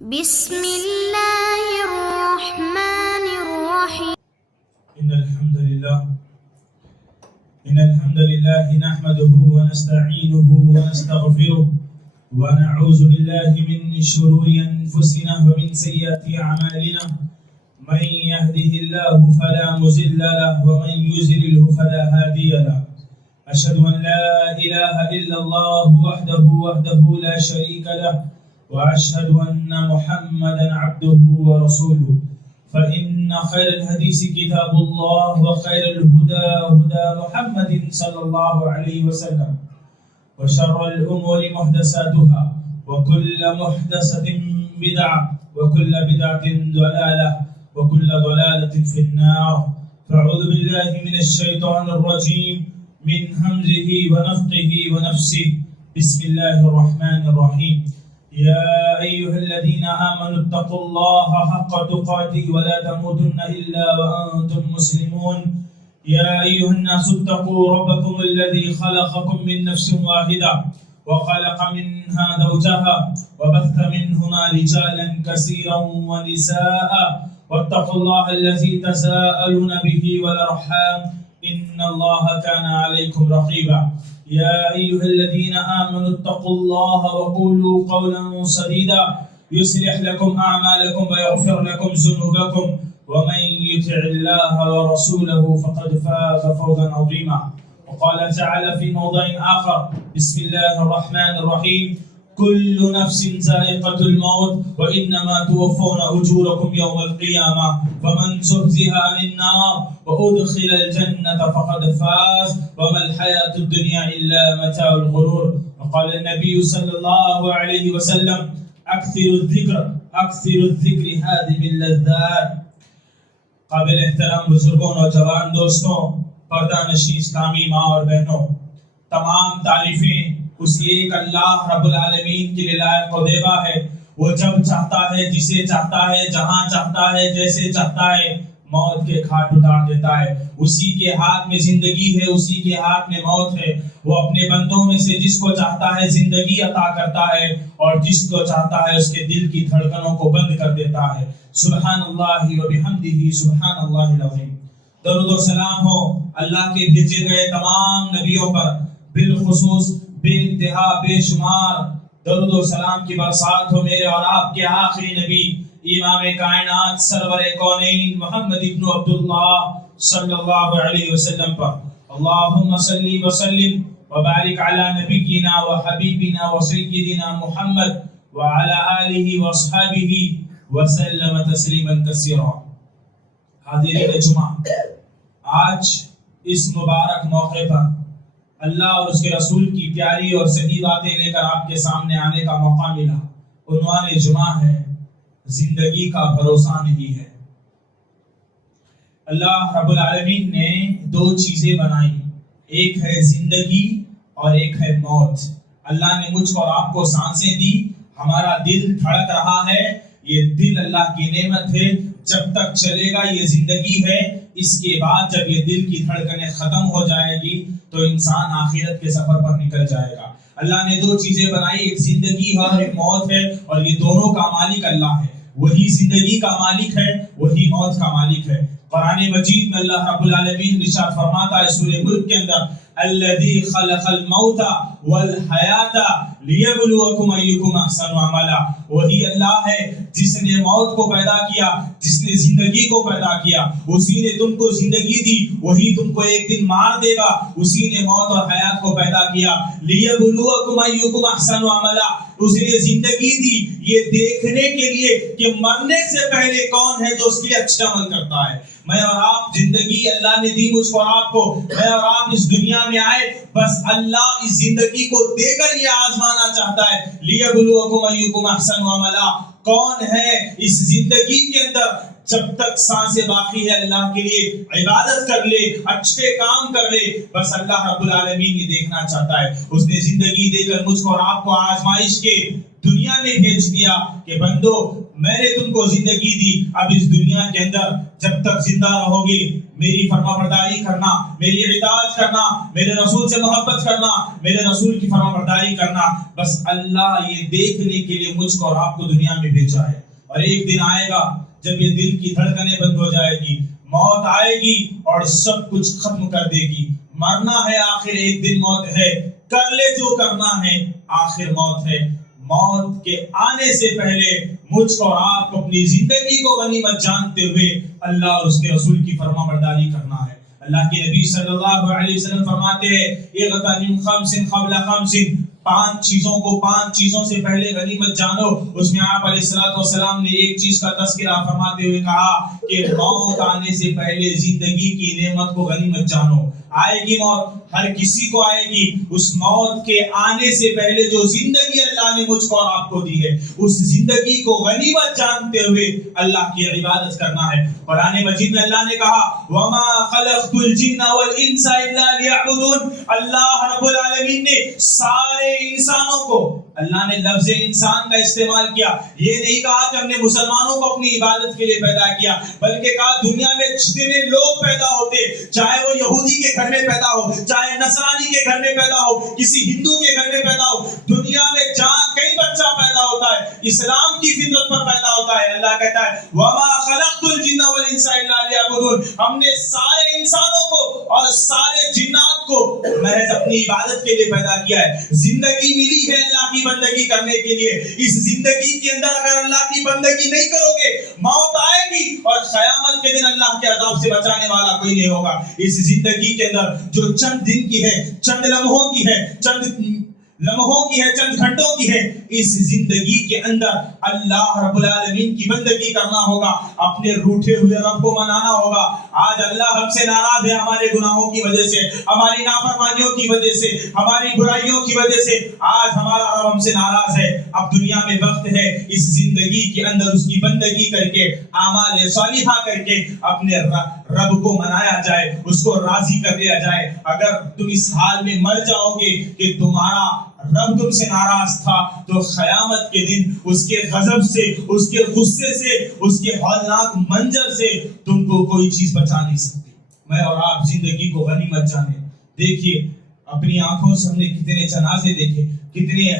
بسم الله الرحمن الرحيم. إن الحمد لله نحمده ونستعينه ونستغفره ونعوذ بالله من شرور أنفسنا ومن سيئات أعمالنا. من يهده الله فلا مضل له ومن يضلل فلا هادي له. أشهد أن لا إله إلا الله وحده لا شريك له، وأشهد أن محمدا عبده ورسوله. فإن خير الحديث كتاب الله، وخير الهدى هدى محمد صلى الله عليه وسلم، وشر الأمور محدثاتها، وكل محدثة بدعة، وكل بدعة ضلالة، وكل ضلالة في النار. فأعوذ بالله من الشيطان الرجيم من همزه ونفخه ونفسه. بسم الله الرحمن الرحيم. يا أيها الذين آمنوا اتقوا الله حق تقاته ولا تموتن إلا وأنتم مسلمون. يا أيها الناس اتقوا ربكم الذي خلقكم من نفس واحدة وخلق منها زوجها وبث منهما رجالا كثيرا ونساء، واتقوا الله الذي تساءلون به والأرحام إن الله كان عليكم رقيبا. يا أيها الذين آمنوا اتقوا الله وقولوا قولا سديدا يصلح لكم أعمالكم ويغفر لكم ذنوبكم، ومن يطع الله ورسوله فقد فاز فوزا عظيما. وقال تعالى في موضع آخر: بسم الله الرحمن الرحيم. كل نفس ذائقة الموت وإنما توفون أجوركم يوم القيامة، فمن زحزح عن النار وأدخل الجنة فقد فاز، وما الحياة الدنيا إلا متاع الغرور. وقال النبي صلى الله عليه وسلم: أكثر الذكر هادم اللذات. قابل احترام بزرگوں، نوجوان دوستوں، پردہ نشین اسلامی ماں اور بہنوں، تمام تعریفیں اس ایک اللہ رب العالمین کے لیے لائق و دیبا ہے۔ وہ جب چاہتا ہے، جسے چاہتا ہے، جہاں چاہتا ہے، جیسے چاہتا ہے، موت کے گھاٹ اتار دیتا ہے۔ اسی کے ہاتھ میں زندگی ہے، اسی کے ہاتھ میں موت ہے۔ وہ اپنے بندوں میں سے جس کو چاہتا ہے زندگی عطا کرتا ہے، اور جس کو چاہتا ہے اس کے دل کی دھڑکنوں کو بند کر دیتا ہے۔ سبحان اللہ و بحمدہ، سبحان اللہ العظیم۔ درود و سلام ہو اللہ کے بھیجے گئے تمام نبیوں پر، بالخصوص بے انتہا بے شمار درود و سلام کی برسات ہو میرے اور آپ کے آخری نبی امام کائنات سرور کونین محمد ابن عبداللہ صلی اللہ علیہ وسلم پر۔ اللہم صلی وسلم وبارک علی نبینا و حبیبنا و سیدنا محمد وعلی آلہ واصحابہ وسلم تسلیما کثیرا۔ حاضرین جمعہ، آج اس مبارک موقع پر اللہ اور اس کے رسول کی پیاری اور صحیح باتیں لے کر آپ کے سامنے آنے کا موقع ملا۔ عنوان جمعہ ہے: زندگی کا بھروسہ نہیں ہے۔ اللہ رب العالمین نے دو چیزیں بنائی، ایک ہے زندگی اور ایک ہے موت۔ اللہ نے مجھ کو اور آپ کو سانسیں دی، ہمارا دل دھڑک رہا ہے، یہ دل اللہ کی نعمت ہے۔ جب تک چلے گا یہ زندگی ہے، اس کے بعد جب یہ دل کی دھڑکنیں ختم ہو جائے گی تو انسان آخرت کے سفر پر نکل جائے گا۔ اللہ نے دو چیزیں بنائی، ایک زندگی ہے اور ایک موت ہے، اور یہ دونوں کا مالک اللہ ہے۔ وہی زندگی کا مالک ہے، وہی موت کا مالک ہے۔ قرآن مجید میں اللہ رب العالمین ارشاد فرماتا ہے سورہ ملک کے اندر: الذی خلق الموت والحیات لیبلوکم ایکم احسن عملا۔ وہی اللہ ہے جس نے موت کو پیدا کیا، جس نے زندگی کو پیدا کیا۔ اسی نے تم کو زندگی دی، وہی تم کو ایک دن مار دے گا۔ اسی نے موت اور حیات کو پیدا کیا، لیبلوکم ایکم احسن عملا۔ اس نے زندگی دی یہ دیکھنے کے لیے کہ مرنے سے پہلے کون ہے جو اس کے لیے اچھا عمل کرتا ہے۔ میں اور آپ، زندگی اللہ نے دی مجھ کو اور آپ کو، میں اور آپ اس دنیا میں آئے بس اللہ اس زندگی کو دے کر یہ آزمانا چاہتا ہے، لیبلوکم ایکم احسن عملا۔ کون ہے اس زندگی کے اندر جب تک سانسیں باقی ہے اللہ کے لیے عبادت کر لے, اچھے کام کر لے. بس اللہ رب العالمین یہ دیکھنا چاہتا ہے. اس نے زندگی دے کر مجھ کو اور آپ کو آزمائش کے دنیا میں بھیج دیا کہ بندو میں نے تم کو زندگی دی, اب اس دنیا کے اندر جب تک زندہ رہو گے میری فرما برداری کرنا, میری اطاعت کرنا, میرے رسول سے محبت کرنا, میرے رسول کی فرما برداری کرنا. بس اللہ یہ دیکھنے کے لیے مجھ کو اور آپ کو دنیا میں بھیجا ہے. اور ایک دن آئے گا جب یہ دل کی دھڑکنیں بند ہو جائے گی, موت آئے گی اور سب کچھ ختم کر دے گی. مرنا ہے آخر ایک دن موت ہے, کر لے جو کرنا ہے آخر موت ہے. موت کے آنے سے پہلے مجھ کو اور آپ کو اپنی زندگی کو غنیمت جانتے ہوئے اللہ اور اس کے رسول کی فرما برداری کرنا ہے. اللہ کے نبی صلی اللہ علیہ وسلم فرماتے ہیں اغتنم خمس قبل خمس, 5 چیزوں کو 5 چیزوں سے پہلے غنیمت جانو. اس میں آپ علیہ الصلوۃ والسلام نے ایک چیز کا تذکرہ فرماتے ہوئے کہا کہ موت آنے سے پہلے زندگی کی نعمت کو غنیمت جانو. آئے گی موت, ہر کسی کو آئے گی. اس موت کے آنے سے پہلے جو زندگی اللہ نے مجھ کو اور آپ کو دی ہے اس زندگی کو غنیمت جانتے ہوئے اللہ کی عبادت کرنا ہے. قرآن مجید میں اللہ نے کہا وَمَا خَلَقْتُ الْجِنَّ وَالْإِنسَ إِلَّا لِيَعْبُدُونَ. اللہ رب العالمین نے سارے انسانوں کو, اللہ نے لفظ انسان کا استعمال کیا, یہ نہیں کہا کہ ہم نے مسلمانوں کو اپنی عبادت کے لیے پیدا کیا, بلکہ کہا دنیا میں جتنے لوگ پیدا ہوتے, چاہے وہ یہودی کے گھر میں پیدا ہو, چاہے نصرانی کے گھر میں پیدا ہو, کسی ہندو کے گھر میں پیدا ہو, دنیا میں جہاں کئی بچہ پیدا ہوتا ہے اسلام کی فطرت پر پیدا ہوتا ہے. اللہ کہتا ہے وَمَا خَلَقْتُ الْجِنَّ وَالْإِنسَ إِلَّا لِيَعْبُدُونَ. ہم نے سارے انسانوں کو اور سارے جنات کو محض اپنی عبادت کے لیے پیدا کیا ہے. زندگی ملی ہے اللہ کی بندگی کرنے کے لیے. اس زندگی کے اندر اگر اللہ کی بندگی نہیں کرو گے موت آئے گی اور قیامت کے دن اللہ کے عذاب سے بچانے والا کوئی نہیں ہوگا. اس زندگی کے اندر جو چند دن کی ہے, چند لمحوں کی ہے, چند گھنٹوں کی ہے, اس زندگی کے اندر اللہ رب العالمین کی بندگی کرنا ہوگا, اپنے روٹھے ہوئے رب کو منانا ہوگا. آج اللہ ہم سے ناراض ہے ہمارے گناہوں کی وجہ سے, ہماری نافرمانیوں کی وجہ سے, ہماری برائیوں کی وجہ سے آج ہمارا رب ہم سے ناراض ہے. اب دنیا میں وقت ہے اس زندگی کے اندر اس کی بندگی کر کے, اعمال صالحہ کر کے اپنے رب کو منایا جائے, اس کو راضی کر دیا جائے. اگر تم اس حال میں مر جاؤ گے کہ تمہارا رب تم سے ناراض تھا تو قیامت کے دن اس کے غضب سے, اس کے غصے سے, اس کے ہولناک منظر سے تم کو کوئی چیز بچا نہیں سکتی. میں اور آپ زندگی کو غنیمت جانیں. دیکھیے اپنی آنکھوں سے ہم نے کتنے جنازے دیکھے, کتنے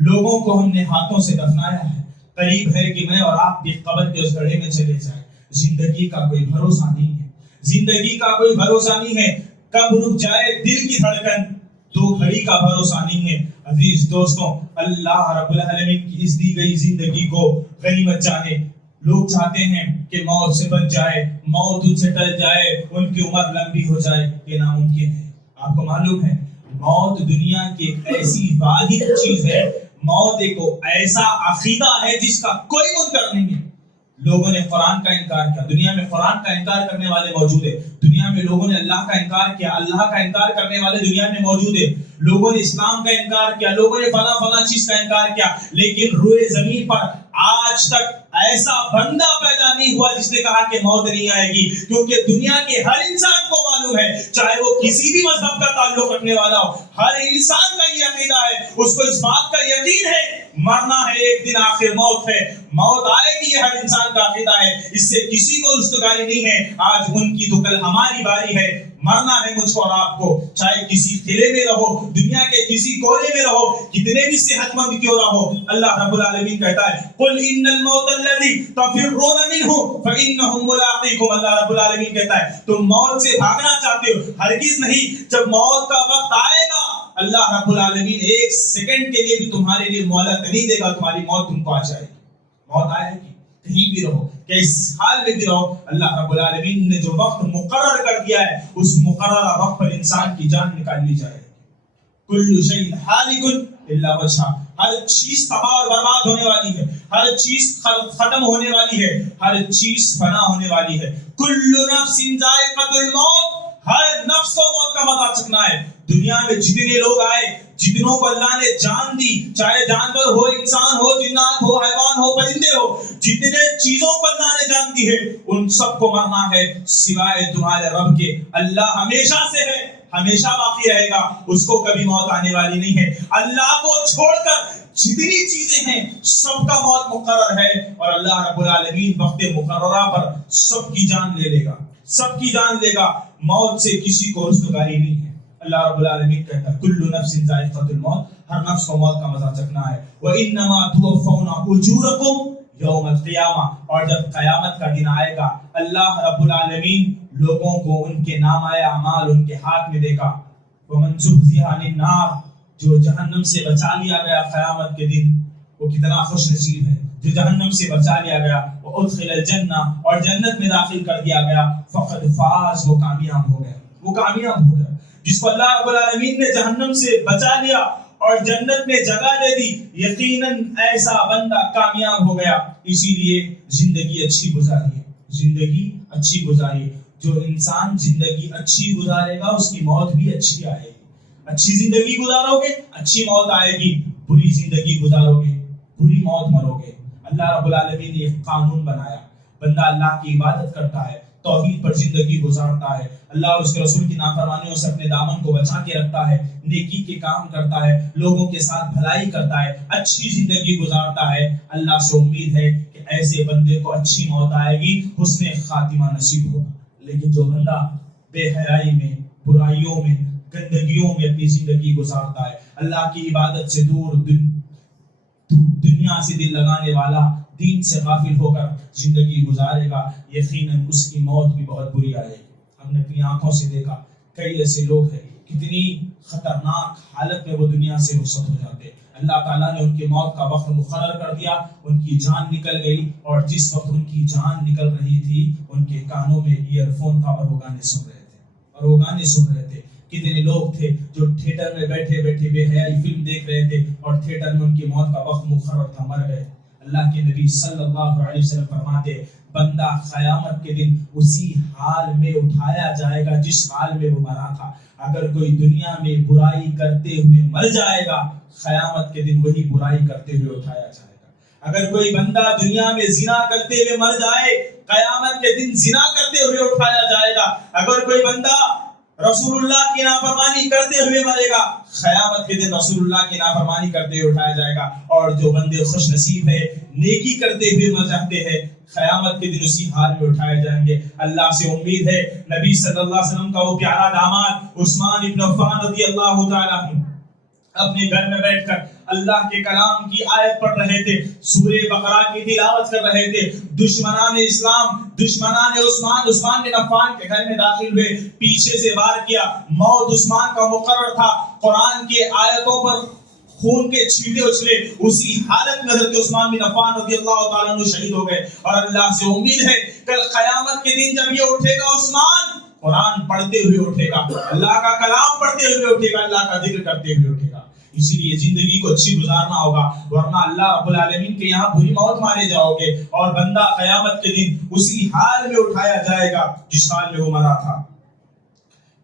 لوگوں کو ہم نے ہاتھوں سے دفنایا ہے. قریب ہے کہ میں اور آپ بھی قبر کے اس گڑھے میں چلے جائیں. زندگی کا کوئی بھروسہ نہیں ہے, زندگی کا کوئی بھروسہ نہیں ہے. کب رک جائے دل کی دھڑکن تو گھڑی کا بھروسہ نہیں ہے. عزیز دوستوں, اللہ رب العالمین کی اس دی گئی زندگی کو غنیمت جانے. لوگ چاہتے ہیں کہ موت سے بچ جائے, موت ان سے ٹل جائے, ان کی عمر لمبی ہو جائے. یہ ناممکن ہے. آپ کو معلوم ہے موت دنیا کی ایسی واحد چیز ہے, موت ایک ایسا عقیدہ ہے جس کا کوئی منکر نہیں ہے. لوگوں نے قرآن کا انکار کیا, دنیا میں قرآن کا انکار کرنے والے موجود ہیں. دنیا میں لوگوں نے اللہ کا انکار کیا, اللہ کا انکار کرنے والے دنیا میں موجود ہیں. لوگوں نے اسلام کا انکار کیا, لوگوں نے فلاں چیز کا انکار کیا, لیکن روئے زمین پر آج تک ایسا بندہ پیدا نہیں ہوا جس نے کہا کہ موت نہیں آئے گی. کیونکہ دنیا کے ہر انسان کو معلوم ہے, چاہے وہ کسی بھی مذہب کا تعلق رکھنے والا ہو, ہر انسان کا یہ عقیدہ ہے, اس کو اس بات کا یقین ہے مرنا ہے, ایک دن آخر موت ہے, موت آئے گی. یہ ہر انسان کا عقیدہ ہے, اس سے کسی کو رستگاری نہیں ہے. آج ان کی تو کل ہماری باری ہے. مرنا ہے مجھ کو اور آپ کو, چاہے کسی قلعے میں رہو, دنیا کے کسی کونے میں رہو, کتنے بھی صحت مند کیوں نہ ہو. اللہ رب العالمین کہتا ہے قل ان الموت الذی تفرون منہ فانہ ملاقیکم. اللہ رب العالمین کہتا ہے تم موت سے بھاگنا چاہتے ہو, ہرگز نہیں. جب موت کا وقت آئے گا اللہ رب العالمین ایک سیکنڈ کے لیے بھی تمہارے لیے مہلت نہیں دے گا, تمہاری موت تم کو آ جائے گی. موت آئے گی, کہیں بھی رہو, کہ اس حال میں بھی رہو, اللہ رب العالمین نے جو وقت مقرر کر دیا ہے اس مقررہ وقت پر انسان کی جان نکال لی جائے گی. کل شیء ہالک الا وجہہ, ہر چیز تباہ اور برباد ہونے والی ہے, ہر چیز ختم ہونے والی ہے, ہر چیز فنا ہونے والی ہے. کل نفس ذائقۃ الموت, ہر نفس کو موت کا مزہ چکھنا ہے. دنیا میں جتنے لوگ آئے, جتنوں کو اللہ نے جان دی, چاہے جانور ہو, انسان ہو, جنات ہو, حیوان حیوان ہو, پرندے ہو, جتنے چیزوں کو اللہ نے جان دی ہے, ان سب کو مرنا ہے سوائے تمہارے رب کے. اللہ ہمیشہ سے ہے, ہمیشہ باقی رہے گا, اس کو کبھی موت آنے والی نہیں ہے. اللہ کو چھوڑ کر جتنی چیزیں ہیں سب کا موت مقرر ہے, اور اللہ رب العالمین وقت مقررہ پر سب کی جان لے لے گا, سب کی جان لے گا. موت سے کسی کو رستگاری نہیں ہے. اللہ رب العالمین کہتا ہے کل نفس ذائقۃ الموت, ہر نفس کو موت کا مزہ چکھنا ہے. وَإِنَّمَا تُوَفَّوْنَ أُجُورَكُمْ یوم القیامہ, اور جب قیامت کا دن آئے گا اللہ رب العالمین لوگوں کو ان کے نامۂ اعمال ان کے ہاتھ میں دے گا. وَمَنْ زُحْزِحَ عَنِ النَّارِ, جو جہنم سے بچا لیا گیا قیامت کے دن وہ کتنا خوش نصیب ہے, جو جہنم سے بچا لیا گیا. وَأُدْخِلَ الْجَنَّةَ, اور جنت میں داخل کر دیا گیا. فَقَدْ فَازَ, وہ کامیاب ہو گیا, وہ کامیاب ہو گیا. جس کو اللہ رب العالمین نے جہنم سے بچا لیا اور جنت میں جگہ دے دی, یقیناً ایسا بندہ کامیاب ہو گیا. اسی لیے زندگی اچھی گزاریے, زندگی اچھی گزاریے. جو انسان زندگی اچھی گزارے گا اس کی موت بھی اچھی آئے گی. اچھی زندگی گزارو گے اچھی موت آئے گی, بری زندگی گزارو گے بری موت مرو گے. اللہ رب العالمین نے ایک قانون بنایا, بندہ اللہ کی عبادت کرتا ہے, توحید پر زندگی گزارتا ہے, اللہ اور اس کے رسول کی نافرمانیوں سے اپنے دامن کو بچا کے رکھتا ہے, نیکی کے کام کرتا ہے, لوگوں کے ساتھ بھلائی کرتا ہے, اچھی زندگی گزارتا ہے. اللہ سے امید ہے کہ ایسے بندے کو اچھی موت آئے گی, حسن خاتمہ نصیب ہوگا. لیکن جو بندہ بے حیائی میں, برائیوں میں, گندگیوں میں اپنی زندگی گزارتا ہے, اللہ کی عبادت سے دور, دنیا سے دل لگانے والا, دین سے غافل ہو کر زندگی گزارے گا, یقیناً اس کی موت بھی بہت بری آئے گی. ہم نے اپنی آنکھوں سے دیکھا کئی ایسے لوگ ہیں کتنی خطرناک حالت میں وہ دنیا سے رخصت ہو جاتے. اللہ تعالیٰ نے ان کی موت کا وقت مقرر کر دیا, ان کی جان نکل گئی, اور جس وقت ان کی جان نکل رہی تھی ان کے کانوں میں ایئر فون تھا اور وہ گانے سن رہے تھے. کتنے لوگ تھے جو تھیٹر میں بیٹھے بیٹھے بے حیائی فلم دیکھ رہے تھے اور تھیٹر میں ان کی موت کا وقت مقرر تھا, مر گئے. اللہ کے نبی صلی اللہ علیہ وسلم فرماتے بندہ قیامت کے دن اسی حال میں اٹھایا جائے گا جس حال میں وہ مرا تھا. اگر کوئی دنیا میں برائی کرتے ہوئے مر جائے گا, قیامت کے دن وہی برائی کرتے ہوئے اٹھایا جائے گا. اگر کوئی بندہ دنیا میں زنا کرتے ہوئے مر جائے, قیامت کے دن زنا کرتے ہوئے اٹھایا جائے گا. اگر کوئی بندہ رسول اللہ کی نافرمانی کرتے ہوئے مرے گا, قیامت کے دن رسول اللہ کی نافرمانی کرتے ہوئے اٹھایا جائے گا. اور جو بندے خوش نصیب ہے, نیکی کرتے ہوئے مر جاتے ہیں, قیامت کے دن اسی حال میں اٹھائے جائیں گے. اللہ سے امید ہے نبی صلی اللہ علیہ وسلم کا وہ پیارا داماد عثمان ابن عفان رضی اللہ تعالیٰ عنہ اپنے گھر میں بیٹھ کر اللہ کے کلام کی آیت پڑھ رہے تھے, سورہ بقرہ کی تلاوت کر رہے تھے. دشمنان اسلام, دشمنان عثمان بن عفان کے گھر میں داخل ہوئے, پیچھے سے وار کیا. موت عثمان کا مقرر تھا, قرآن کی آیتوں پر خون کے چھینٹے اچھلے. اسی حالت میں حضرت عثمان بن عفان رضی اللہ تعالیٰ عنہ شہید ہو گئے. اور اللہ سے امید ہے کل قیامت کے دن جب یہ اٹھے گا عثمان, قرآن پڑھتے ہوئے اٹھے گا, اللہ کا کلام پڑھتے ہوئے اٹھے گا, اللہ کا ذکر کرتے ہوئے اٹھے گا. اسی لیے زندگی کو اچھی گزارنا ہوگا, ورنہ اللہ رب العالمین کے یہاں بری موت مارے جاؤ گے, اور بندہ قیامت کے دن اسی حال میں اٹھایا جائے گا جس حال میں وہ مرا تھا.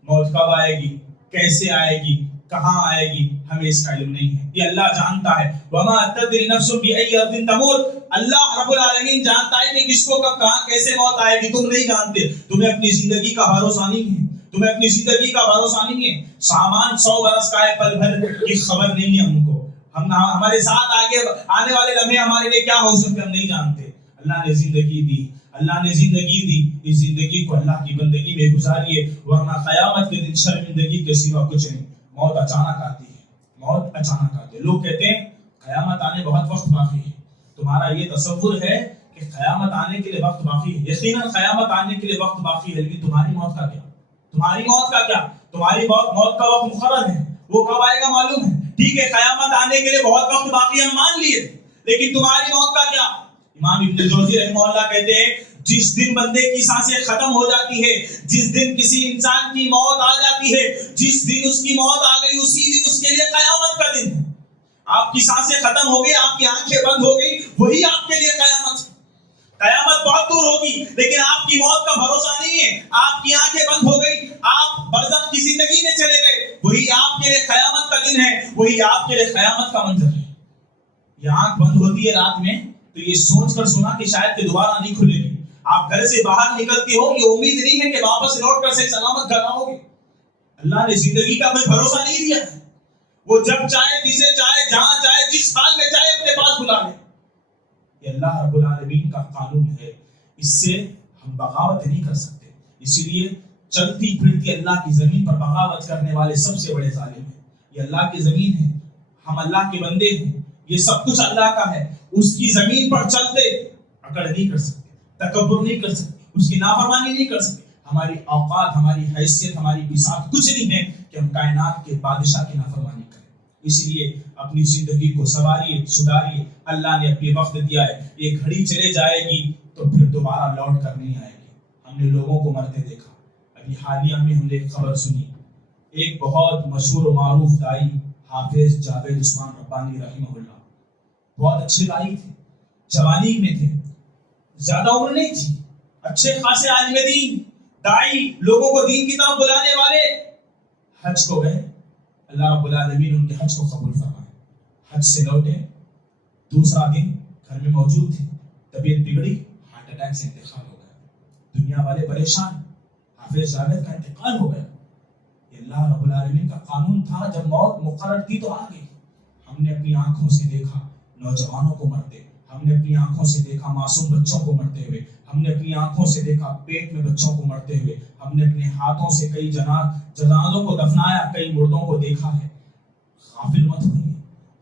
موت کب آئے گی, کیسے آئے گی, کہاں آئے گی, ہمیں اس کا علم نہیں ہے, یہ اللہ جانتا ہے. وما تدری نفس بأی ارض تموت, اللہ رب العالمین جانتا ہے کہ کس کو کب کہاں کیسے موت آئے گی. تم نہیں جانتے, تمہیں اپنی زندگی کا بھروسہ نہیں ہے, تمہیں اپنی زندگی کا بھروسہ نہیں ہے. سامان 100 برس کا ہے, پل بھر کی خبر نہیں ہے ہم کو. ہمارے ساتھ آگے آنے والے لمحے ہمارے لیے کیا ہو سکتے ہم نہیں جانتے. اللہ نے زندگی دی, اللہ نے زندگی دی, اس زندگی کو اللہ کی بندگی میں گزاریے, ورنہ قیامت کے دن شرمندگی کے سوا کچھ نہیں. موت اچانک آتی ہے, موت اچانک آتی ہے. لوگ کہتے ہیں قیامت آنے بہت وقت باقی ہے. تمہارا یہ تصور ہے کہ قیامت آنے کے لیے وقت باقی ہے. یقیناً قیامت آنے کے لیے وقت باقی ہے, لیکن تمہاری موت کا کیا, تمہاری موت کا کیا. تمہاری موت کا وقت مقرر ہے, وہ کب آئے گا معلوم ہے. ٹھیک ہے, قیامت آنے کے لیے بہت وقت باقی ہم مان لیے, لیکن تمہاری موت کا کیا. امام ابن جوزی رحمہ اللہ کہتے ہیں جس دن بندے کی سانسیں ختم ہو جاتی ہے, جس دن کسی انسان کی موت آ جاتی ہے, جس دن اس کی موت آ گئی اسی دن اس کے لیے قیامت کا دن ہے. آپ کی سانسیں ختم ہو گئی, آپ کی آنکھیں بند ہو گئی, وہی آپ کے لیے قیامت ہے. قیامت بہت دور ہوگی, لیکن آپ کی موت کا بھروسہ نہیں ہے. آپ کی آنکھیں بند ہو گئی, آپ برزخ کی زندگی میں چلے گئے, وہی آپ کے لیے قیامت کا دن ہے, وہی آپ کے لیے قیامت کا منظر ہے. یہ آنکھ بند ہوتی ہے رات میں, تو یہ سوچ کر سونا کہ شاید کہ دوبارہ نہیں کھلے گی. آپ گھر سے باہر نکلتے ہو یہ امید نہیں ہے کہ واپس لوٹ کر صحیح سلامت گھر آؤ گے. اللہ نے زندگی کا کوئی بھروسہ نہیں دیا ہے. وہ جب چاہے جسے چاہے جہاں چاہے جس حال میں چاہے اپنے پاس بلا لے. یہ اللہ رب العالمین کا قانون ہے, اس سے ہم بغاوت نہیں کر سکتے. اسی لیے چلتی پھرتی اللہ کی زمین پر بغاوت کرنے والے سب سے بڑے ظالم ہیں. یہ اللہ کی زمین ہے, ہم اللہ کے بندے ہیں, یہ سب کچھ اللہ کا ہے. اس کی زمین پر چلتے اکڑ نہیں کر سکتے, تکبر نہیں کر سکتے, اس کی نافرمانی نہیں کر سکتے. ہماری اوقات, ہماری حیثیت, ہماری بساط کچھ نہیں ہے کہ ہم کائنات کے بادشاہ کی نافرمانی کریں. اس لیے اپنی زندگی کو سنواریے, سدھاریے. اللہ نے اپنی وقت دیا ہے, یہ گھڑی چلے جائے گی تو پھر دوبارہ لوٹ کر نہیں آئے گی. ہم نے لوگوں کو مرتے دیکھا. ابھی حالیہ میں ہم نے ایک خبر سنی, ایک بہت مشہور و معروف دائی حافظ جاوید عثمان ربانی رحمہ اللہ, بہت اچھے دائی تھے, جوانی میں تھے, زیادہ عمر نہیں تھی, اچھے خاصے عالم دین, دائی, لوگوں کو دین کی طرف بلانے والے. حج کو گئے, اللہ رب العالمین ان کے حج کو قبول فرمائے. حج سے لوٹے, دوسرا دن گھر میں موجود تھے, طبیعت بگڑی, ہارٹ اٹیک سے انتقال ہو گیا. دنیا والے پریشان, حافظ جاوید کا انتقال ہو گیا. یہ اللہ رب العالمین کا قانون تھا, جب موت مقرر تھی تو آ گئی. ہم نے اپنی آنکھوں سے دیکھا نوجوانوں کو مرتے, ہم نے اپنی آنکھوں سے دیکھا معصوم بچوں کو مرتے ہوئے, ہم نے اپنی آنکھوں سے دیکھا پیٹ میں بچوں کو مرتے ہوئے, ہم نے اپنے ہاتھوں سے کئی جنازوں کو دفنایا, کئی مردوں کو دیکھا ہے. غافل مت ہوئیے,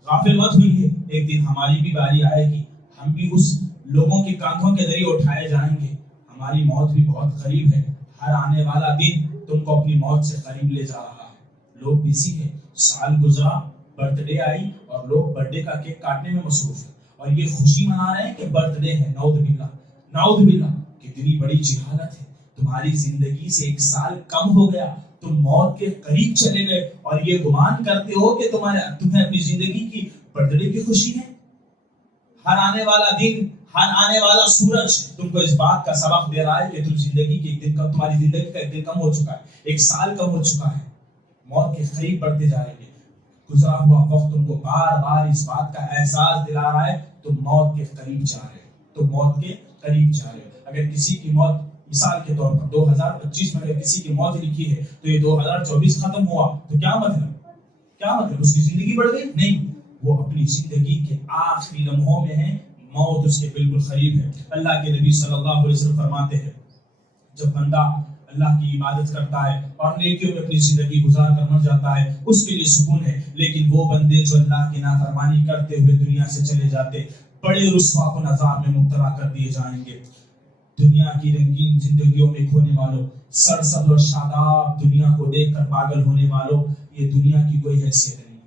غافل مت ہوئیے. ایک دن ہماری بھی باری آئے گی, ہم بھی اس لوگوں کے کاندھوں کے ذریعے اٹھائے جائیں گے. ہماری موت بھی بہت قریب ہے. ہر آنے والا دن تم کو اپنی موت سے قریب لے جا رہا ہے. لوگ بزی ہیں, سال گزرا, برتھ ڈے آئی اور لوگ برتھ ڈے کا کیک کاٹنے میں مصروف ہیں اور یہ خوشی منا رہے ہیں کہ برتھ ڈے ہے. نعوذ باللہ, نعوذ باللہ. کتنی بڑی جہالت ہے. تمہاری زندگی سے 1 سال کم ہو گیا, تم موت کے قریب چلے گئے اور یہ گمان کرتے ہو کہ تمہیں اپنی زندگی کی برتھ ڈے کی خوشی ہے. ہر آنے والا دن, ہر آنے والا سورج تم کو اس بات کا سبق دے رہا ہے کہ تم زندگی کی ایک دن کم, تمہاری زندگی کا 1 دن کم ہو چکا ہے, 1 سال کم ہو چکا ہے. موت کے قریب بڑھتے جا رہے ہیں. گزرا ہوا وقت تم کو بار بار اس بات کا احساس دلا رہا ہے تم موت کے قریب جا رہے ہو, تم موت کے قریب جا رہے ہو. اگر کسی کی موت مثال کے طور پر 2025 میں اگر کسی کی موت لکھی ہے تو یہ 2024 ختم ہوا تو کیا مطلب, کیا مطلب اس کی زندگی بڑھ گئی؟ نہیں, وہ اپنی زندگی کے آخری لمحوں میں ہے, موت اس کے بالکل قریب ہے. اللہ کے نبی صلی اللہ علیہ وسلم فرماتے ہیں جب بندہ اللہ کی عبادت کرتا ہے اور نیکیوں میں اپنی زندگی گزار کر مر جاتا ہے اس کے لیے سکون ہے. لیکن وہ بندے جو اللہ کی نافرمانی کرتے ہوئے دنیا سے چلے جاتے بڑے رسوا کن عذاب میں مبتلا کر دیے جائیں گے. دنیا کی رنگین زندگیوں میں کھونے والوں, سرسبز اور شاداب دنیا کو دیکھ کر پاگل ہونے والوں, یہ دنیا کی کوئی حیثیت نہیں.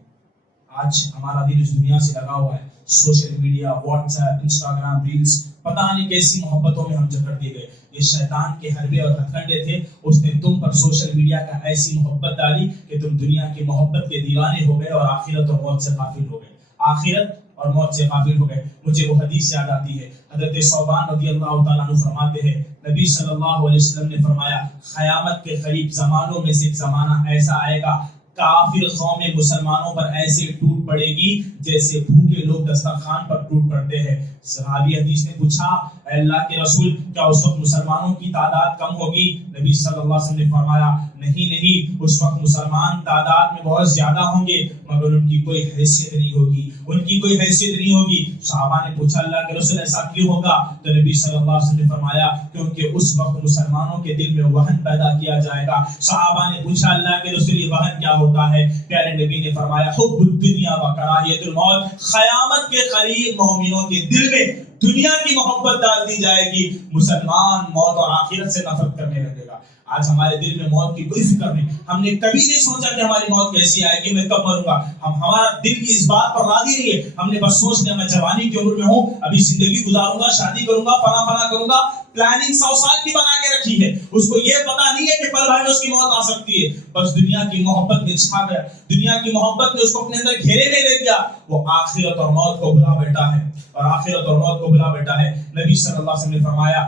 آج ہمارا دل اس دنیا سے لگا ہوا ہے. Social media, what's app, Instagram, reels, پتہ نہیں کیسی محبتوں میں ہم جکڑ دیے گئے. یہ شیطان کے حربے اور ہتھکنڈے تھے, اس نے تم پر سوشل میڈیا کا ایسی محبت ڈالی کہ تم دنیا کی محبت کے دیوانے ہو گئے اور آخرت اور موت سے غافل ہو گئے. آخرت اور موت سے غافل ہو گئے. مجھے وہ حدیث یاد آتی ہے, حضرت ثوبان رضی اللہ تعالیٰ عنہ فرماتے ہیں نبی صلی اللہ علیہ وسلم نے فرمایا قیامت کے قریب زمانوں میں سے ایک زمانہ ایسا آئے گا کافر قوم مسلمانوں پر ایسے ٹوٹ پڑے گی جیسے بھوکے لوگ دسترخوان پر ٹوٹ پڑتے ہیں. صحابی حدیث نے پوچھا اے اللہ کے رسول کیا اس وقت مسلمانوں کی تعداد کم ہوگی؟ نبی صلی اللہ علیہ وسلم نے فرمایا نہیں, اس وقت مسلمان تعداد میں بہت زیادہ ہوں گے مگر ان کی کوئی حیثیت نہیں ہوگی, ان کی کوئی حیثیت نہیں ہوگی. صحابہ نے پوچھا اللہ کے رسول ایسا کیوں ہوگا؟ تو نبی صلی اللہ علیہ وسلم نے فرمایا کیونکہ اس وقت مسلمانوں کے دل میں وہن پیدا کیا جائے گا. صحابہ نے پوچھا اللہ کے رسول یہ وہن کیا ہوتا ہے؟ پیارے نبی نے فرمایا حب الدنیا و کراہیت الموت. قیامت کے قریب مومنوں کے دل میں دنیا کی محبت ڈال دی جائے گی, مسلمان موت اور آخرت سے نفرت کرنے لگے گا. آج ہمارے دل میں موت کی کوئی فکر نہیں. ہم نے کبھی نہیں سوچا کہ ہماری موت کیسی آئے گی, میں کب مروں گا. ہمارا دل کی اس بات پر راضی نہیں ہے. ہم نے بس سوچ لیا میں جوانی کی عمر میں ہوں, ابھی زندگی گزاروں گا, شادی کروں گا, فلاں کروں گا. پلاننگ 100 سال کی بنا کے رکھی ہے. اس کو یہ پتا نہیں ہے کہ پل بھر میں اس کی موت آ سکتی ہے. بس دنیا کی محبت میں چھا گیا, دنیا کی محبت نے اس کو اپنے اندر گھیرے میں لے لیا. وہ آخرت اور موت کو بھلا بیٹھا ہے, اور آخرت اور موت کو بھلا بیٹھا ہے. نبی صلی اللہ علیہ وسلم نے فرمایا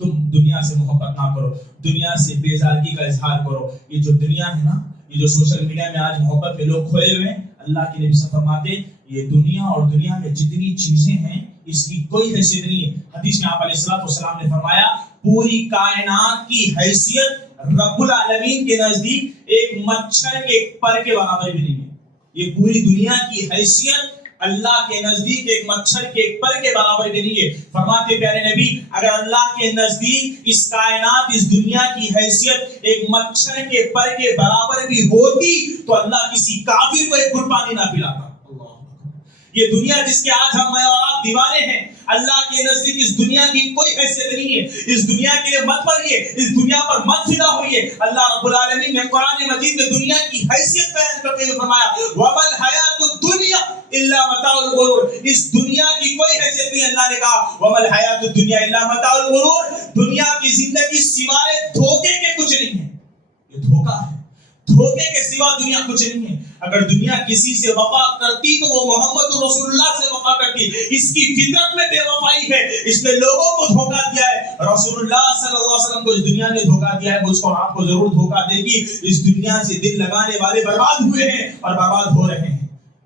تم دنیا سے محبت نہ کرو, دنیا سے بیزارگی کا اظہار کرو. یہ جو دنیا ہے نا, یہ جو سوشل میڈیا میں آج محبت کے لوگ کھوئے ہوئے ہیں, اللہ کے نبی صلی اللہ علیہ وسلم فرماتے یہ دنیا اور دنیا میں جتنی چیزیں ہیں اس کی کوئی حیثیت نہیں ہے. حدیث میں آپ علیہ الصلوۃ والسلام نے فرمایا پوری کائنات کی حیثیت رب العالمین کے نزدیک ایک مچھر کے ایک پر کے برابر بھی نہیں ہے. یہ پوری دنیا کی حیثیت اللہ کے نزدیک ایک مچھر کے ایک پر کے برابر بھی نہیں ہے. فرماتے پیارے نبی اگر اللہ کے نزدیک اس کائنات اس دنیا کی حیثیت ایک مچھر کے پر کے برابر بھی ہوتی تو اللہ کسی کافر کو ایک گھٹ پانی نہ پلاتا. یہ دنیا جس کے آج ہم میں اور آپ دیوانے ہیں اللہ کے نزدیک اس دنیا کی کوئی حیثیت نہیں ہے. اس دنیا کے لیے مت مریے, اس دنیا پر مت فدا ہوئیے. اللہ رب العالمین نے قرآن مجید میں دنیا کی حیثیت بیان کرتے ہوئے فرمایا وَمَا الْحَيَاةُ الدُّنْيَا إِلَّا مَتَاعُ الْغُرُورِ. اس دنیا کی کوئی حیثیت نہیں. اللہ نے کہا وَمَا الْحَيَاةُ الدُّنْيَا إِلَّا مَتَاعُ الْغُرُورِ. دنیا کی زندگی سوائے دھوکے کے کچھ نہیں ہے. یہ دھوکا ہے, دھوکے کے سوا دنیا کچھ نہیں ہے. اگر دنیا کسی سے وفا کرتی تو وہ محمد رسول اللہ سے وفا کرتی. اس کی فطرت میں بے وفائی ہے, اس نے لوگوں کو دھوکا دیا ہے. رسول اللہ صلی اللہ علیہ وسلم کو اس دنیا نے دھوکا دیا ہے, وہ اس کو آپ کو ضرور دھوکا دے گی. اس دنیا سے دل لگانے والے برباد ہوئے ہیں اور برباد ہو رہے ہیں.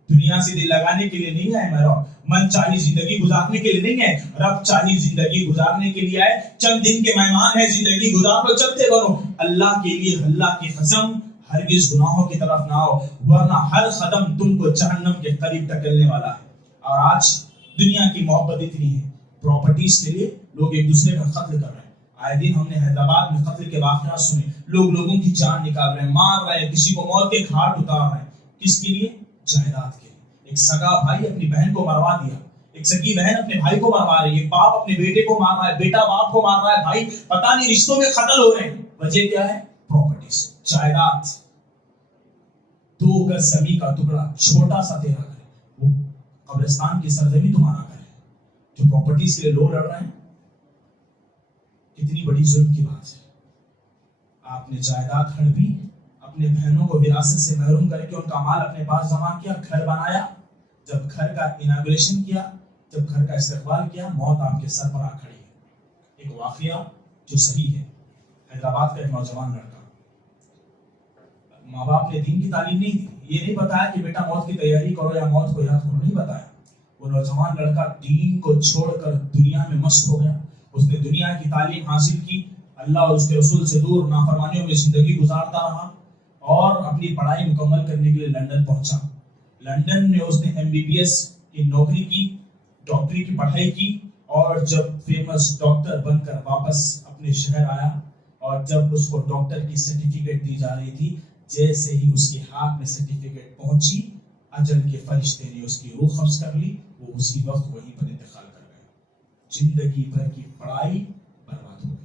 دنیا سے دل لگانے کے لیے نہیں آئے میرا, من چاہی زندگی گزارنے کے لیے نہیں ہے, رب چاہی زندگی گزارنے کے لیے آئے. چند دن کے مہمان ہیں, زندگی گزار لو, چلتے بنو. اللہ کے لیے اللہ کی قسم ہرگز گناہوں کی طرف نہ آؤ, ورنہ ہر قدم تم کو جہنم کے قریب دھکیلنے والا ہے. اور آج دنیا کی محبت اتنی ہے, پراپرٹیز کے لیے لوگ ایک دوسرے کا قتل کر رہے ہیں. آئے دن ہم نے حیدرآباد میں قتل کے واقعات سنے, لوگ لوگوں کی جان نکال رہے ہیں, مار رہے ہیں, کسی کو موت کے گھاٹ اتار رہے ہیں. کس کے لیے؟ جائیداد کے لیے. ایک سگا بھائی اپنی بہن کو مروا دیا, ایک سگی بہن اپنے بھائی کو مروا رہی ہے, ایک باپ اپنے بیٹے کو مار رہا ہے, بیٹا باپ کو مار رہا ہے, بھائی پتہ نہیں رشتوں میں قتل ہو رہے ہیں. وجہ کیا ہے؟ پراپرٹیز, جائیداد. 2 گز زمین کا ٹکڑا, چھوٹا سا تیرا گھر ہے, وہ قبرستان کی سرزمین تمہارا گھر ہے. جو پراپرٹیز کے لیے لوگ لڑ رہے ہیں, کتنی بڑی ظلم کی بات ہے. آپ نے جائیداد ہڑپی, اپنے بہنوں کو وراثت سے محروم کر کے ان کا مال اپنے پاس جمع کیا, گھر بنایا. جب گھر کا اناگوریشن کیا, جب گھر کا استقبال کیا, موت آپ کے سر پر آ کھڑی ہے. ایک واقعہ جو صحیح ہے, حیدرآباد کا ایک نوجوان لڑکا, ماں باپ نے دین کی تعلیم نہیں دی, یہ نہیں بتایا کہ بیٹا موت کی تیاری کرو یا موت کو یاد کرو, نہیں بتایا. وہ نوجوان لڑکا دین کو چھوڑ کر دنیا میں مست ہو گیا. اس نے دنیا کی تعلیم حاصل کی, اللہ اور اس کے رسول سے دور نافرمانیوں میں زندگی گزارتا رہا اور اپنی پڑھائی مکمل کرنے کے لیے لندن پہنچا. لندن میں اس نے MBBS کی نوکری کی, ڈاکٹری کی پڑھائی کی, اور جب فیمس ڈاکٹر بن کر واپس اپنے شہر آیا اور جب اس کو ڈاکٹر کی سرٹیفکیٹ دی جا رہی تھی, جیسے ہی اس کے ہاتھ میں سرٹیفکیٹ پہنچی, اجل کے فرشتے نے اس کی روح قبض کر لی. وہ اسی وقت وہیں پر انتقال کر گئے. زندگی بھر کی پڑھائی برباد ہو گئی.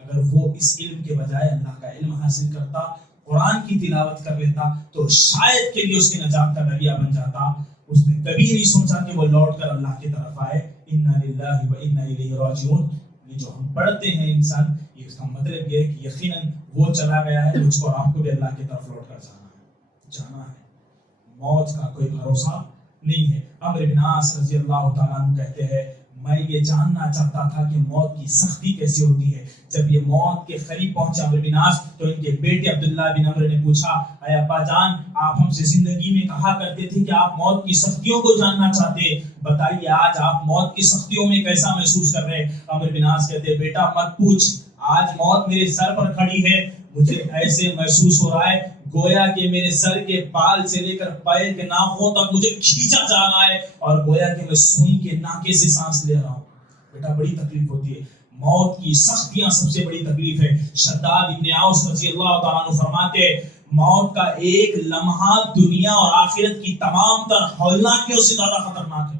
اگر وہ اس علم کے بجائے اللہ کا علم حاصل کرتا, قرآن کی تلاوت کر لیتا, تو شاید کے لیے اس کی نجات کا ذریعہ بن جاتا. اس نے کبھی نہیں سوچا کہ وہ لوٹ کر اللہ کی طرف آئے. انا للہ و انا الیہ راجعون. یہ جو ہم پڑھتے ہیں انسان, یہ اس کا مطلب یہ ہے کہ یقیناً وہ چلا گیا ہے, مجھ کو اور آپ کو بھی اللہ کی طرف لوٹ کر جانا ہے. موت کا کوئی بھروسہ نہیں ہے. عمرو بن عاص رضی اللہ تعالیٰ عنہ کہتے ہیں میں یہ جاننا چاہتا تھا کہ موت کی سختی کیسے ہوتی ہے. جب یہ موت کے قریب پہنچے عمرو بن عاص تو ان کے بیٹے عبداللہ بن عمرو نے پوچھا, اے ابا جان, آپ ہم سے زندگی میں کہا کرتے تھے کہ آپ موت کی سختیوں کو جاننا چاہتے, بتائیے آج آپ موت کی سختیوں میں کیسا محسوس کر رہے ہیں. عمرو بن عاص کہتے بیٹا مت پوچھ, آج موت میرے سر پر کھڑی ہے, مجھے ایسے محسوس ہو رہا ہے گویا کہ میرے سر کے بال سے لے کر پیر کے ناخنوں تک مجھے کھینچا جا رہا ہے اور گویا کہ میں سوئی کے ناکے سے سانس لے رہا ہوں. بیٹا بڑی تکلیف ہوتی ہے, موت کی سختیاں سب سے بڑی تکلیف ہے. شداد ابن اوس رضی اللہ تعالیٰ عنہ فرماتے موت کا ایک لمحہ دنیا اور آخرت کی تمام تر ہولناکیوں سے زیادہ خطرناک ہے.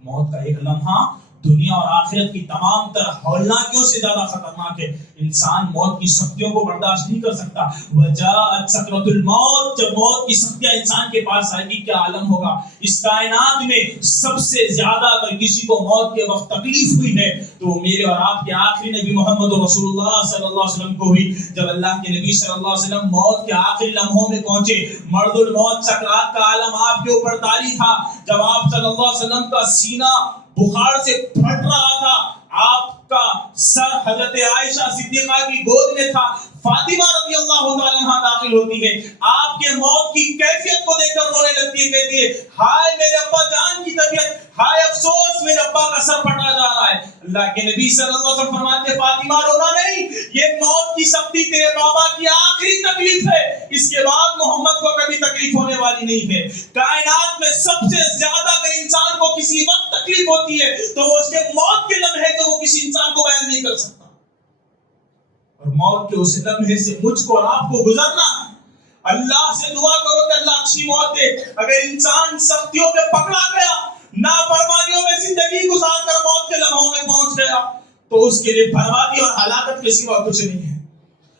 موت کا ایک لمحہ دنیا اور آخرت کی تمام تر ہولناکیوں سے زیادہ خطرناک ہے. انسان موت کی سختیوں کو برداشت نہیں کر سکتا. وجاءت سکرۃ الموت, جب موت کی سختیاں انسان کے پاس آئے گی کیا عالم ہوگا. اس کائنات میں سب سے زیادہ اگر کسی کو موت کے وقت تکلیف ہوئی ہے تو میرے اور آپ کے آخری نبی محمد رسول اللہ صلی اللہ علیہ وسلم کو ہوئی. جب اللہ کے نبی صلی اللہ علیہ وسلم موت کے آخری لمحوں میں پہنچے, مرض الموت سکرات کا عالم آپ کے اوپر طاری تھا. جب آپ صلی اللہ علیہ وسلم کا سینہ بخار سے پھٹ رہا تھا, آپ کا سر حضرت عائشہ صدیقہ کی گود میں تھا, فاطمہ رضی اللہ تعالیٰ عنہ داخل ہوتی ہے، آپ کے موت کی کیفیت کو دیکھ کر رونے لگتی ہے، کہتی ہے ہائے میرے ابا جان کی طبیعت، ہائے افسوس میرے ابا کا سر پھٹا جا رہا ہے۔ اللہ کے نبی صلی اللہ علیہ وسلم فرماتے ہیں فاطمہ رونا نہیں، یہ موت کی سختی تیرے بابا کی آخری تکلیف ہے، اس کے بعد محمد کو کبھی تکلیف ہونے والی نہیں ہے۔ کائنات میں سب سے زیادہ اگر انسان کو کسی وقت تکلیف ہوتی ہے تو وہ اس کے موت کے لمحے کو وہ کسی انسان کو بیان نہیں کر سکتا، اور موت کے اس لمحے سے مجھ کو اور آپ کو گزرنا ہے۔ اللہ سے دعا کرو کہ اللہ اچھی موت دے۔ اگر انسان سختیوں میں پکڑا گیا، نافرمانیوں میں زندگی گزار کر موت کے لمحوں میں پہنچ گیا تو اس کے لیے بربادی اور ہلاکت کے سوا کچھ نہیں ہے۔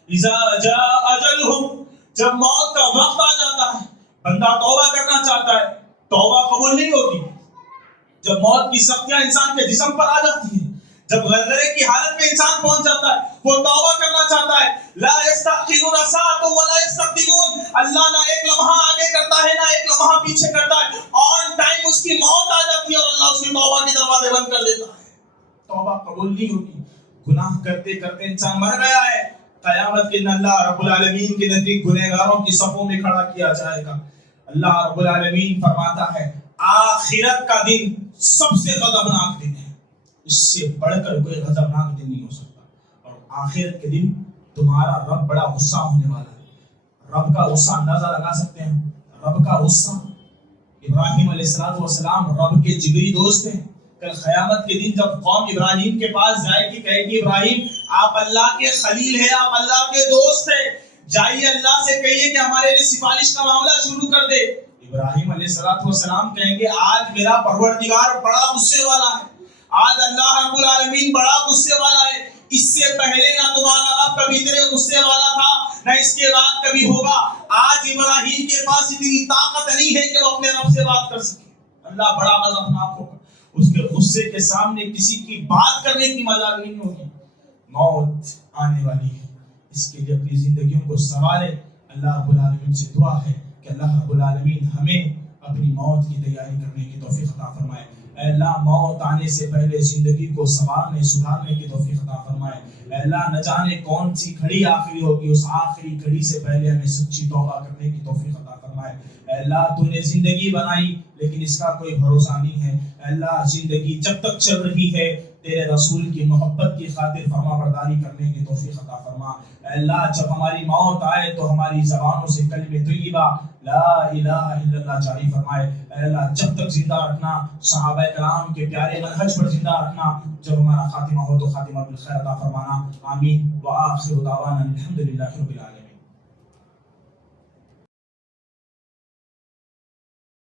اذا جاء اجلهم، جب موت کا وقت آ جاتا ہے، بندہ توبہ کرنا چاہتا ہے، توبہ قبول نہیں ہوتی۔ جب موت کی سختیاں انسان کے جسم پر آ جاتی ہیں، جب غرغرے کی حالت میں انسان پہنچ جاتا ہے، وہ توبہ کرنا چاہتا ہے، لا یستأخرون ساعۃ ولا یستقدمون، اللہ نہ ایک لمحہ آگے کرتا ہے نہ ایک لمحہ پیچھے کرتا ہے، آن ٹائم اس کی موت آ جاتی ہے اور اللہ اس کی توبہ کے دروازے بند کر دیتا ہے۔ توبہ قبول نہیں ہوتی، گناہ کرتے کرتے انسان مر گیا ہے، قیامت کے دن اللہ رب العالمین کے نزدیک گنہگاروں کی صفوں میں کھڑا کیا جائے گا۔ اللہ رب العالمین فرماتا ہے آخرت کا دن سب سے غضبناک دن ہے، اس سے بڑھ کر کوئی غضبناک دن نہیں ہو سکتا، اور آخرت کے دن تمہارا رب بڑا غصہ ہونے والا ہے۔ رب کا غصہ اندازہ لگا سکتے ہیں؟ رب کا غصہ، ابراہیم علیہ السلام رب کے جگری دوست ہیں۔ کل قیامت کے دن جب قوم ابراہیم کے پاس جائے گی، کہے گی ابراہیم آپ اللہ کے خلیل ہیں، آپ اللہ کے دوست ہیں، جائیے اللہ سے کہیے کہ ہمارے لیے سفارش کا معاملہ شروع کر دے۔ ابراہیم علیہ السلام کہیں گے آج میرا پروردگار بڑا غصے والا ہے، آج اللہ رب العالمین بڑا غصے والا ہے، اس سے پہلے نہ تمہارا رب کبھی اتنے غصے والا تھا نہ اس کے بعد کبھی ہوگا۔ آج ابراہیم کے پاس اتنی طاقت نہیں ہے کہ وہ اپنے رب سے بات کر سکے، اللہ بڑا غضبناک ہوگا، اس کے غصے کے سامنے کسی کی بات کرنے کی مجال نہیں ہوگی۔ موت آنے والی ہے، اس کے لیے اپنی زندگیوں کو سنوارے۔ اللہ رب العالمین سے دعا ہے کہ اللہ رب العالمین ہمیں اپنی موت کی تیاری کرنے کی توفیق عطا فرمائے۔ اے اللہ موت آنے سے پہلے زندگی کو سنوارنے سدھارنے کی توفیق عطا فرمائے۔ اے اللہ نہ جانے کون سی گھڑی آخری ہوگی، اس آخری گھڑی سے پہلے ہمیں سچی توبہ کرنے کی توفیق عطا فرمائے۔ اے اللہ تو نے زندگی بنائی لیکن اس کا کوئی بھروسہ نہیں ہے، اے اللہ زندگی جب تک چل رہی ہے تیرے رسول کی محبت کی خاطر فرما برداری کرنے کی توفیق عطا فرما۔ اے اللہ جب ہماری موت آئے تو ہماری زبانوں سے کلمہ طیبہ لا الہ الا اللہ جاری فرمائے۔ اے اللہ جب تک زندہ رکھنا، صحابہ کرام کے پیارے منہج پر زندہ رکھنا، جب ہمارا خاتمہ ہو تو خاتمہ بالخیر عطا فرمانا۔ آمین۔ وآخر دعوانا الحمدللہ رب العالمین۔